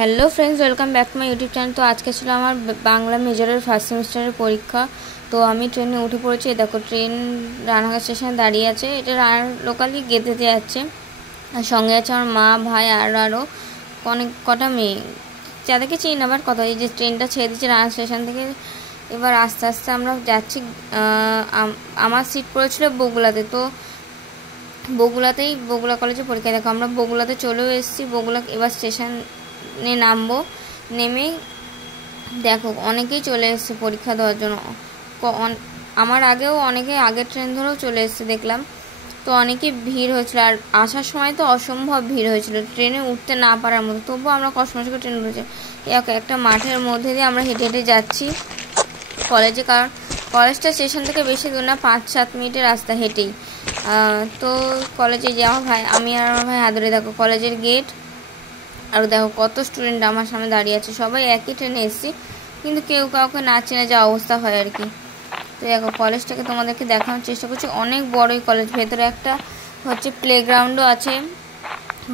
Hello friends, welcome back to my YouTube channel. তো আজকে ছিল আমার বাংলা মেজরের ফার্স্ট সেমিস্টারের পরীক্ষা। তো আমি ট্রেনে উঠে পড়েছি। দেখো, ট্রেন রানাঘাট স্টেশনে দাঁড়িয়ে আছে। এটা লোকালি গেঁথেতে যাচ্ছে। আর সঙ্গে আছে আমার মা, ভাই আর আরও অনেক কটা মেয়ে, যাদেরকে চিনি না। আবার কথা, এই যে ট্রেনটা ছেড়ে দিচ্ছে রানাঘাট স্টেশন থেকে। এবার আস্তে আস্তে আমরা যাচ্ছি। আমার সিট পড়েছিল বগুড়াতে। তো বগুড়া কলেজে পরীক্ষা। দেখো, আমরা বগুড়াতে চলেও এসেছি। বগুড়া এবার স্টেশনে নামবো। নেমে দেখো অনেকেই চলে এসেছে পরীক্ষা দেওয়ার জন্য। আমার আগেও অনেকে আগের ট্রেন ধরেও চলে এসেছে দেখলাম। তো অনেকেই ভিড় হয়েছিল। আর আসার সময় তো অসম্ভব ভিড় হয়েছিল, ট্রেনে উঠতে না পারার মতো। তবুও আমরা কষ্ট করে ট্রেন উঠেছি। একটা মাঠের মধ্যে দিয়ে আমরা হেঁটে হেঁটে যাচ্ছি কলেজে। কারণ কলেজটা স্টেশন থেকে বেশি দূর না, 5-7 মিনিটের রাস্তা হেঁটেই। তো কলেজে যাওয়া ভাই, আমি আর আমার ভাই আদরে। দেখো কলেজের গেট। আর দেখো কত স্টুডেন্ট আমার সামনে দাঁড়িয়ে আছে। সবাই একই ট্রেনে এসেছি, কিন্তু কেউ কাউকে না চেনে যা অবস্থা হয় আর কি। তো দেখো কলেজটাকে তোমাদেরকে দেখানোর চেষ্টা করছি। অনেক বড়ই কলেজ। ভেতরে একটা হচ্ছে প্লেগ্রাউন্ডও আছে,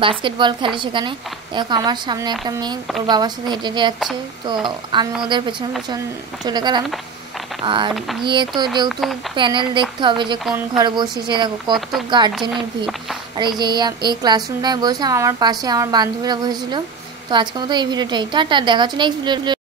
বাস্কেটবল খেলে সেখানে। দেখো আমার সামনে একটা মেয়ে ওর বাবার সাথে হেঁটে হেঁটে যাচ্ছে। তো আমি ওদের পেছন পেছন চলে গেলাম। আর গিয়ে তো যেহেতু প্যানেল দেখতে হবে যে কোন ঘরে বসেছে, দেখো কত গার্জেনের ভিড়। আর এই যে এই ক্লাসরুমটায় বসেছিলাম, আমার পাশে আমার বান্ধবীরা বসেছিল। তো আজকের মতো এই ভিডিওটাই টাটা, দেখা হচ্ছে নেক্সট ভিডিও।